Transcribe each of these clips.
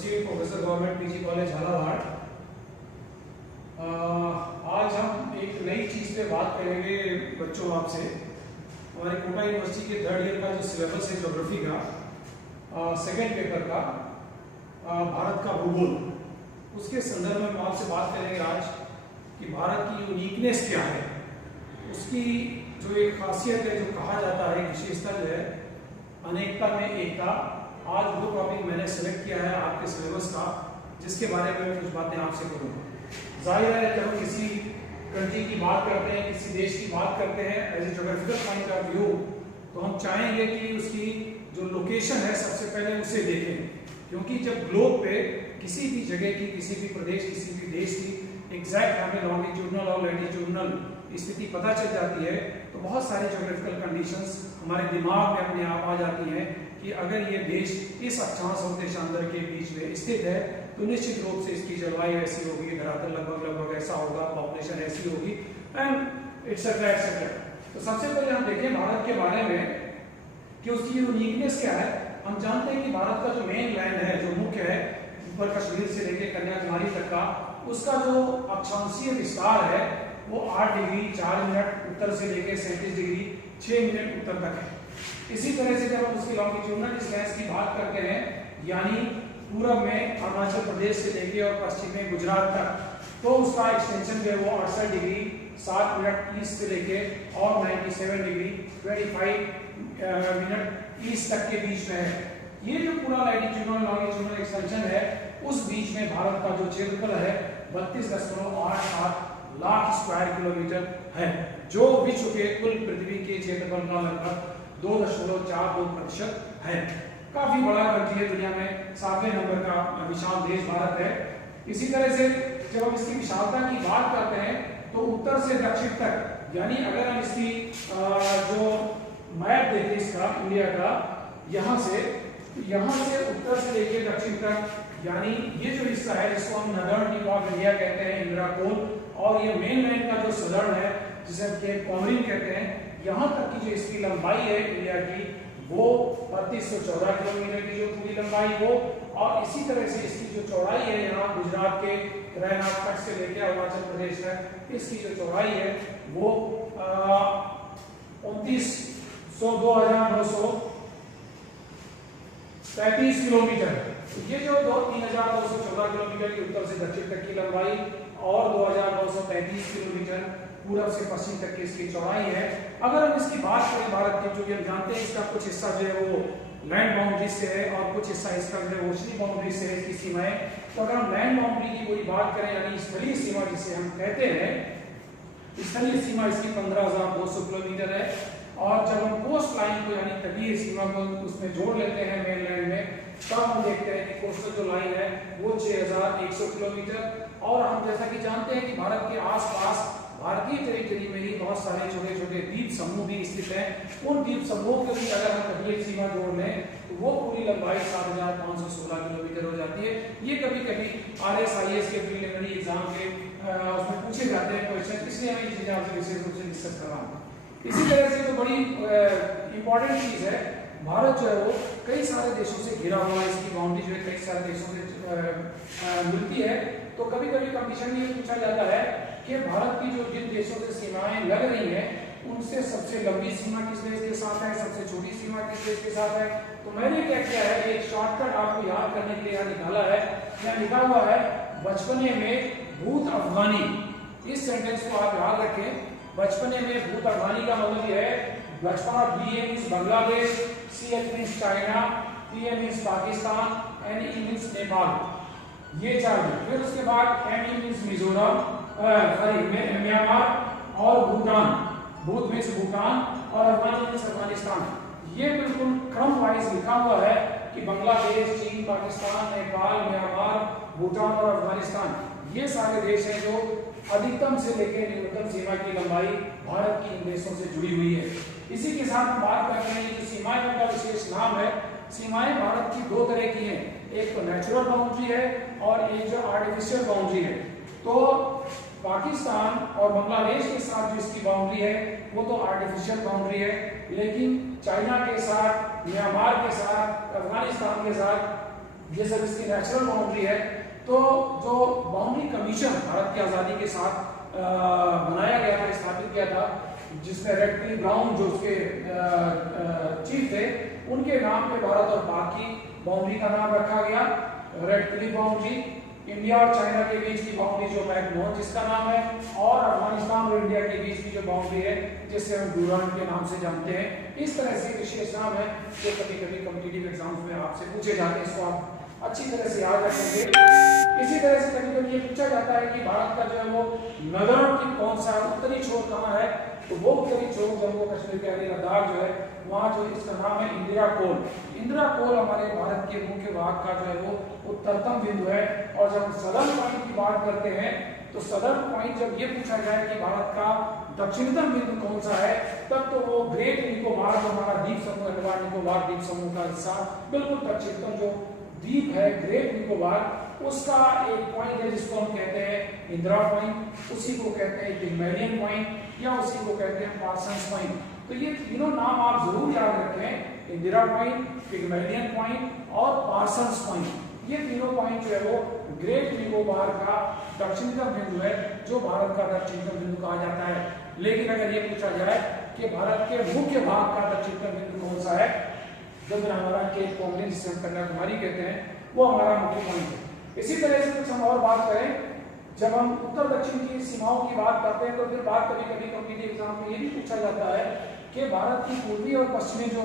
Associate professor government PG college Jhalawar. आज हम एक नई चीज़ पे बात करेंगे बच्चों आपसे। हमारे कोटा यूनिवर्सिटी के थर्ड ईयर का जो सिलेबस है ज्योग्राफी का सेकेंड पेपर का भारत का भूगोल, उसके संदर्भ में हम आपसे बात करेंगे आज कि भारत की यूनिकनेस क्या है, उसकी जो एक खासियत है, जो कहा जाता है विशेषता जो है अनेकता में एकता। आज वो टॉपिक मैंने सेलेक्ट किया है आपके सिलेबस का, जिसके बारे में कुछ बातें आपसे करूँगा। जाहिर है जब हम किसी कंट्री की बात करते हैं, किसी देश की बात करते हैं as a geographical point of view, तो हम चाहेंगे कि उसकी जो लोकेशन है सबसे पहले उसे देखें, क्योंकि जब ग्लोब पे किसी भी जगह की, किसी भी प्रदेश, किसी भी देश की एग्जैक्ट हमें लॉन्गिट्यूडनल और लैटिट्यूडनल स्थिति पता चल जाती है, तो बहुत सारे ज्योग्राफिकल कंडीशंस हमारे दिमाग में अपने आप आ जाती हैं कि अगर ये देश इस अक्षांश और देशांतर के बीच में स्थित है तो निश्चित रूप से इसकी जलवायु ऐसी होगी, धरातल लगभग ऐसा होगा, पॉपुलेशन ऐसी होगी एंड एटसेट्रा एटसेट्रा। तो सबसे पहले हम देखें भारत के बारे में कि उसकी यूनिकनेस क्या है। हम जानते हैं कि भारत का जो मेन लैंड है, जो मुख्य है, ऊपर कश्मीर से लेकर कन्याकुमारी तक का, उसका जो अक्षांशीय विस्तार है वो 8 डिग्री 4 मिनट उत्तर से लेकर 37 डिग्री 6 मिनट उत्तर तक है। इसी तरह से जब हम उसकी लॉन्गिट्यूडनल डिस्टेंस की बात करते हैं, यानी पूरब में अरुणाचल प्रदेश से लेकर और पश्चिम में गुजरात तक, तो उसका एक्सटेंशन जो है वो 68 डिग्री 7 मिनट ईस्ट से लेकर और 97 डिग्री 25 मिनट ईस्ट तक के बीच में है। ये जो पूरा लैटिट्यूडनल लॉन्गिट्यूडनल एक्सटेंशन है, उस बीच में भारत का जो क्षेत्रफल है 32.87 लाख स्क्वायर किलोमीटर है, जो विश्व के कुल पृथ्वी के क्षेत्रफल का लगभग 2.42% है। काफी बड़ा कंट्री है, दुनिया में 7वें नंबर का विशाल देश भारत है। इसी तरह से जब हम इसकी विशालता की बात करते हैं तो उत्तर से दक्षिण तक, यानी अगर हम इसकी जो मैप देखें इसका इंडिया का, यहाँ से उत्तर से लेकर दक्षिण तक, यानी ये जो हिस्सा है जिसको हम नदर्न टिप ऑफ इंडिया कहते हैं, इंदिरा कोल, और ये मेनलैंड का जो सदर्न है जिसे हम केप कॉमरिन कहते हैं, यहाँ तक की जो इसकी लंबाई है इंडिया की वो 3214 किलोमीटर की जो पूरी लंबाई हो, और इसी तरह से इसकी जो चौड़ाई है यहाँ गुजरात के रैनाथ तक से लेकर अरुणाचल प्रदेश तक, इसकी जो चौड़ाई है वो 2933 किलोमीटर। ये जो 3214 किलोमीटर की उत्तर से दक्षिण तक की लंबाई और 2933 किलोमीटर पूरब से पश्चिम तक की इसकी चौड़ाई है। अगर हम इसकी बात करें भारत की, जो हम जानते हैं इसका कुछ हिस्सा जो है वो लैंड बाउंड्री से है और कुछ हिस्सा इसका जो है ओशनी बाउंड्री से है, इसकी सीमाएं। तो अगर हम लैंड बाउंड्री की कोई बात करें, यानी स्थलीय सीमा जिसे हम कहते हैं, स्थलीय सीमा इसकी 15,200 किलोमीटर है। और जब हम कोस्ट लाइन को यानी तटीय सीमा को उसमें जोड़ लेते हैं मेनलैंड में, तब हम देखते हैं कि कोस्टल जो लाइन है वो 6100 किलोमीटर। और हम जैसा कि जानते हैं कि भारत के आसपास भारतीय टेरिटरी में ही बहुत सारे छोटे छोटे द्वीप समूह भी स्थित हैं। उन द्वीप समूहों के भी अगर हम तटीय सीमा जोड़ लें तो वो पूरी लंबाई 7516 किलोमीटर हो जाती है। ये कभी कभी RSIS के प्रीलिमिनरी एग्जाम के उसमें पूछे जाते हैं क्वेश्चन, इसलिए मैं ये चीजें आपसे विशेष रूप से डिस्कस कर रहा हूँ। इसी तरह से जो बड़ी इंपॉर्टेंट चीज है, भारत जो है वो कई सारे देशों से घिरा हुआ है, इसकी बाउंड्री जो है कई सारे देशों से मिलती है। तो कभी कभी कंपटीशन में पूछा जाता है कि भारत की जो जिन देशों से सीमाएं लग रही हैं उनसे सबसे लंबी सीमा किस देश के साथ है, सबसे छोटी सीमा किस देश के साथ है। तो मैंने क्या किया है, एक शॉर्टकट आपको याद करने के लिए यहाँ निकाला है। यहाँ लिखा हुआ है बचपने में भूत अफगानी। इस सेंटेंस को आप याद रखें, बचपने में भूत अफगानी का मतलब यह है बचपना BA means Bangladesh, CH means China, PA means Pakistan, NE means Nepal. ये चार। फिर उसके बाद ME मीन्स मिजोरम, म्यांमार और भूटान, भूत मीन्स भूटान और अफगानी मीन्स अफगानिस्तान। ये बिल्कुल क्रम वाइज लिखा हुआ है कि बांग्लादेश, चीन, पाकिस्तान, नेपाल, म्यांमार, भूटान और अफगानिस्तान, ये सारे देश हैं जो अधिकतम से लेकर न्यूनतम सीमा की लंबाई भारत की इन देशों से जुड़ी हुई है। इसी के साथ हम बात करते हैं कि सीमाएं का विशेष नाम है। सीमाएं भारत की दो तरह की हैं, एक तो नेचुरल बाउंड्री है और एक जो आर्टिफिशियल बाउंड्री है। तो पाकिस्तान और बांग्लादेश के साथ जो इसकी बाउंड्री है वो तो आर्टिफिशियल बाउंड्री है, लेकिन चाइना के साथ, म्यांमार के साथ, अफगानिस्तान के साथ ये सब इसकी नेचुरल बाउंड्री है। तो जो बाउंड्री कमीशन भारत की आज़ादी के साथ बनाया गया था, स्थापित किया था, जिसमें रेडक्लिफ ब्राउन जो उसके चीफ थे, उनके नाम पे भारत और पाक की बाउंड्री का नाम रखा गया रेडक्लिफ बाउंड्री। इंडिया और चाइना के बीच की बाउंड्री जो मैकमोहन जिसका नाम है, और अफगानिस्तान और इंडिया के बीच की जो बाउंड्री है जिसे हम डूरांड के नाम से जानते हैं। इस तरह से विशेष नाम है जो कभी कभी कॉम्पिटिटिव एग्जाम्स में आपसे पूछे जाते हैं, इसको आप अच्छी तरह से याद रखेंगे। इसी तरह से कभी कभी ये पूछा जाता है कि भारत का जो है वो नदर्न टिप कौन सा है, उत्तरी छोर कहाँ है, तो वो उत्तरी छोर जम्मू कश्मीर के अली लद्दाख जो है वहाँ जो इसका नाम है इंदिरा कोल। इंदिरा कोल हमारे भारत के मुख्य भाग का जो है वो उत्तरतम बिंदु है। और जब हम सदर्न पॉइंट की बात करते हैं तो सदर्न पॉइंट जब ये पूछा जाए कि भारत का दक्षिणतम बिंदु कौन सा है, तब तो वो ग्रेट निकोबार जो हमारा द्वीप समूह है, निकोबार द्वीप समूह का हिस्सा बिल्कुल दक्षिणतम जो द्वीप है ग्रेट निकोबार, उसका एक पॉइंट है जिसको हम कहते हैं इंदिरा पॉइंट, उसी को कहते हैं पिग्मेलियन पॉइंट या उसी को कहते हैं पार्सन्स पॉइंट। तो ये तीनों नाम आप जरूर याद रखें, इंदिरा पॉइंट, पिग्मेलियन पॉइंट और पार्सन्स पॉइंट। ये तीनों पॉइंट जो है वो ग्रेट निकोबार का दक्षिणतम बिंदु है, जो भारत का दक्षिणतम बिंदु कहा जाता है। लेकिन अगर ये पूछा जाए कि भारत के मुख्य भाग का दक्षिणतम बिंदु कौन सा है, जो हमारा केप कॉमलिन जिसे हम कन्याकुमारी कहते हैं, वो हमारा मुख्य पॉइंट है। इसी तरह से कुछ हम और बात करें, जब हम उत्तर दक्षिण की सीमाओं की बात करते हैं तो फिर बात कभी कभी कॉम्पिटिटिव एग्जाम में ये भी पूछा जाता है कि भारत की पूर्वी और पश्चिमी जो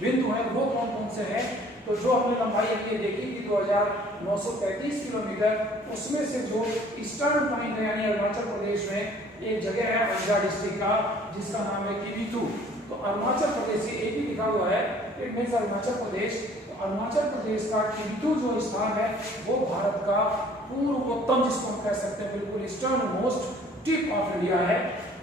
बिंदु हैं वो कौन कौन से हैं। तो जो हमने लंबाई अभी देखी कि 2935 किलोमीटर, उसमें से जो ईस्टर्न पॉइंट है यानी अरुणाचल प्रदेश में एक जगह है अंजा डिस्ट्रिक्ट का जिसका नाम है किबिथू। तो अरुणाचल प्रदेश से एपी लिखा हुआ है, इट मींस अरुणाचल प्रदेश। तो अरुणाचल प्रदेश का किबिथू जो स्थान है वो भारत का पूर्वोत्तम जिसको हम कह सकते हैं बिल्कुल eastern most tip of India है।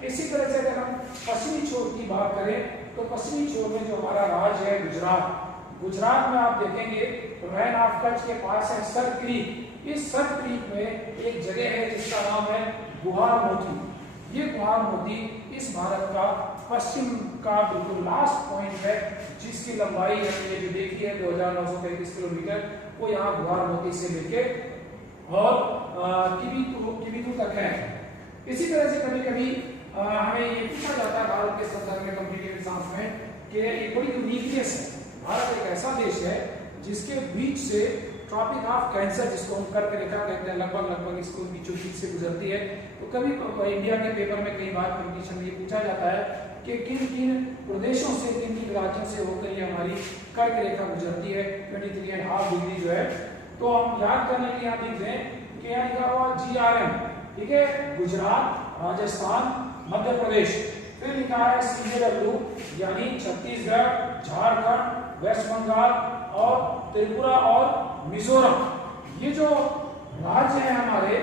इसी तरह से अगर हम पश्चिमी छोर की बात करें तो पश्चिमी छोर में जो हमारा राज्य है गुजरात, गुजरात में आप देखेंगे रैन ऑफ कच्छ के पास है सर क्रीक। इस सर क्रीक में एक जगह है जिसका नाम है गुहार मोती। ये गुहार मोती इस भारत का पश्चिम का बिल्कुल लास्ट पॉइंट है, जिसकी लंबाई हमने जो देखी है 2935 किलोमीटर, वो यहाँ गुहार मोती से लेके और किबिथू तक है। इसी तरह से कभी कभी हमें ये पूछा जाता है भारत के संदर्भ में कॉम्पिटिटिव एग्जाम्स में कि एक बड़ी यूनिकनेस है, भारत एक ऐसा देश है जिसके बीच से ट्रॉपिक ऑफ कैंसर जिसको हम कर्क रेखा कहते हैं लगभग इसको बीचों बीच से गुजरती है। तो कभी इंडिया के पेपर में कई बार कंपटीशन में ये पूछा जाता है कि किन किन प्रदेशों से किन किन राज्यों से होकर ये हमारी कर्क रेखा गुजरती है 23.5 डिग्री जो है। तो हम याद करने के लिए यहाँ लिख दें कि यहाँ लिखा हुआ GRM, ठीक है, गुजरात, राजस्थान, मध्य प्रदेश। फिर लिखा है CJW यानी छत्तीसगढ़, झारखंड, वेस्ट बंगाल और त्रिपुरा और मिजोरम। ये जो राज्य हैं हमारे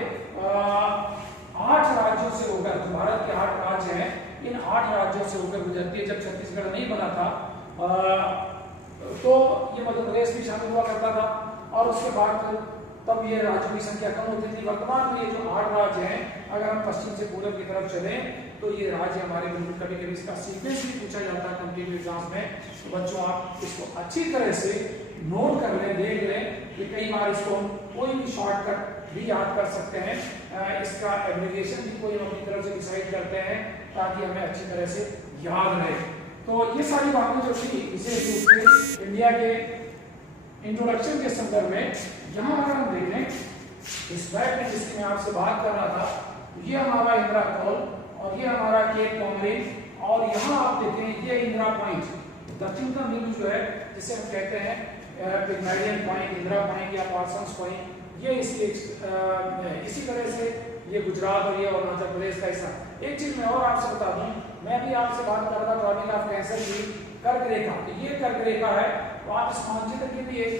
8 राज्यों से होकर, भारत के 8 राज्य हैं, इन 8 राज्यों से होकर गुजरती है। जब छत्तीसगढ़ नहीं बना था तो ये मध्य प्रदेश भी शामिल हुआ करता था और उसके बाद तब ये राज्यों की संख्या कम होती थी। वर्तमान में ये जो 8 राज्य हैं, अगर हम पश्चिम से पूर्व की तरफ चलें तो ये राज्य हमारे बिल्कुल कभी कभी इसका सीक्वेंस भी पूछा जाता है कॉम्पिटिटिव एग्जाम में। तो बच्चों आप इसको अच्छी तरह से नोट कर लें, देख लें कि कई बार इसको हम कोई भी शॉर्टकट भी याद कर सकते हैं, इसका एब्रिविएशन भी कोई हम अपनी तरफ से डिसाइड करते हैं ताकि हमें अच्छी तरह से याद रहे। तो ये सारी बातें जो थी विशेष रूप से इंडिया के इंट्रोडक्शन के संदर्भ में, यहाँ अगर हम देखें इस स्लाइड में जिसकी मैं आपसे बात कर रहा था, ये हमारा इंदिरा कोल और ये हमारा केप कॉमलिन, और यहाँ आप देखें ये इंदिरा पॉइंट, दक्षिणतम बिंदु जो है जिसे हम कहते हैं पिग्मेलियन पॉइंट, इंदिरा पॉइंट या पार्सन्स पॉइंट, ये इसकी इसी तरह से ये गुजरात और ये अरुणाचल प्रदेश का हिस्सा। एक चीज मैं और आपसे बता दूं, मैं भी आपसे बात कर रहा था ट्रॉपिक ऑफ कैंसर की कर्क रेखा, तो ये कर्क रेखा है। तो आप इस मानचित्र की भी एक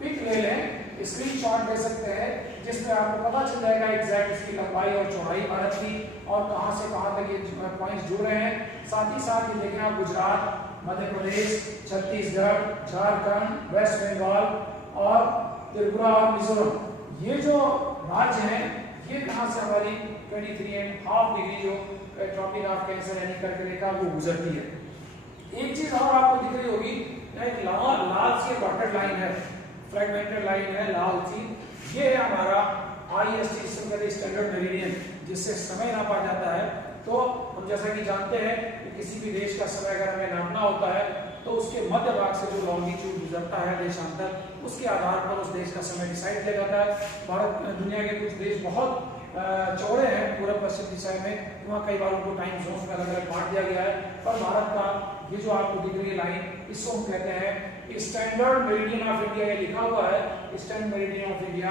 पिक ले लें, स्क्रीनशॉट ले सकते हैं, जिसमें आपको पता चल जाएगा एग्जैक्ट इसकी लंबाई और चौड़ाई भारत की और कहां से कहां तक ये पॉइंट्स जुड़ रहे हैं। साथ ही साथ ये देखें आप गुजरात, मध्य प्रदेश, छत्तीसगढ़, झारखंड, वेस्ट बंगाल और त्रिपुरा और मिजोरम, ये जो राज्य हैं ये कहां से हमारी 23.5 डिग्री जो ट्रॉपिक ऑफ कैंसर यानी कर्क रेखा वो गुजरती है। एक चीज और आपको दिख रही होगी, एक लाल सी डॉटेड लाइन है, फ्रेगमेंटेड लाइन है लाल सी, ये है हमारा IST स्टैंडर्ड मेरिडियन, जिससे समय नापा जाता है। तो हम जैसा कि जानते हैं कि किसी भी देश का समय अगर हमें नापना होता है तो उसके मध्य भाग से जो लॉन्गिट्यूड गुजरता है देशांतर, उसके आधार पर उस देश का समय डिसाइड किया जाता है। भारत दुनिया के कुछ देश बहुत चौड़े हैं पूर्व पश्चिम दिशा में, वहाँ कई बार उनको टाइम जोन्स में अलग अलग बांट दिया गया है, पर भारत का ये जो आपको दिख रही है लाइन, इसको हम कहते हैं स्टैंडर्ड मेरिडियन ऑफ इंडिया। ये लिखा हुआ है स्टैंडर्ड मेरिडियन ऑफ इंडिया,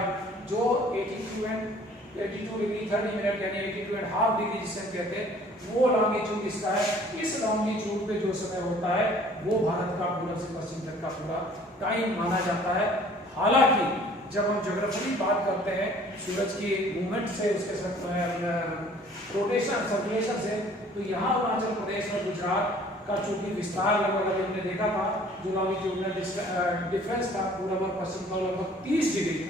जो 82 डिग्री 30 मिनट यानी 82.5 डिग्री जिसे हम कहते हैं, वो लॉन्गिट्यूड इसका है। इस लॉन्गिट्यूड पे जो समय होता है वो भारत का पूर्व से पश्चिम तक का पूरा टाइम माना जाता है। हालांकि जब हम ज्योग्राफिकली बात करते हैं सूरज की मूवमेंट से, उसके रोटेशन सर्कुलेशन से, तो यहाँ अरुणाचल प्रदेश और गुजरात का चूंकि विस्तार लगभग हमने देखा था, जो लॉन्गिट्यूडनल डिफरेंस था पूर्व और पश्चिम का लगभग 30 डिग्री,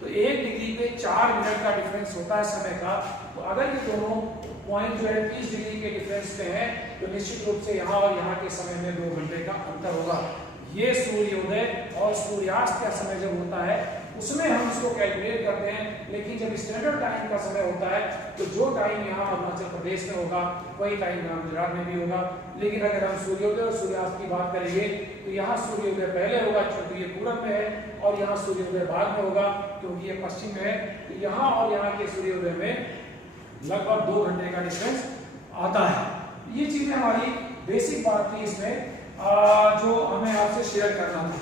तो 1 डिग्री पे 4 मिनट का डिफरेंस होता है समय का। तो अगर ये दोनों पॉइंट जो है 30 डिग्री के डिफरेंस पे हैं, तो निश्चित रूप से यहाँ और यहाँ के समय में 2 घंटे का अंतर होगा। ये सूर्योदय और सूर्यास्त का समय जब होता है उसमें हम इसको कैलकुलेट करते हैं, लेकिन जब स्टैंडर्ड टाइम का समय होता है तो जो टाइम यहाँ अरुणाचल प्रदेश में होगा वही टाइम यहाँ गुजरात में भी होगा। लेकिन अगर हम सूर्योदय और सूर्यास्त की बात करेंगे तो यहाँ सूर्योदय पहले होगा क्योंकि ये पूरब में है, और यहाँ सूर्योदय बाद में होगा क्योंकि ये पश्चिम में है। तो यहाँ और यहाँ के सूर्योदय में लगभग 2 घंटे का डिफरेंस आता है। ये चीजें हमारी बेसिक बात थी इसमें, जो हमें आपसे शेयर करना था।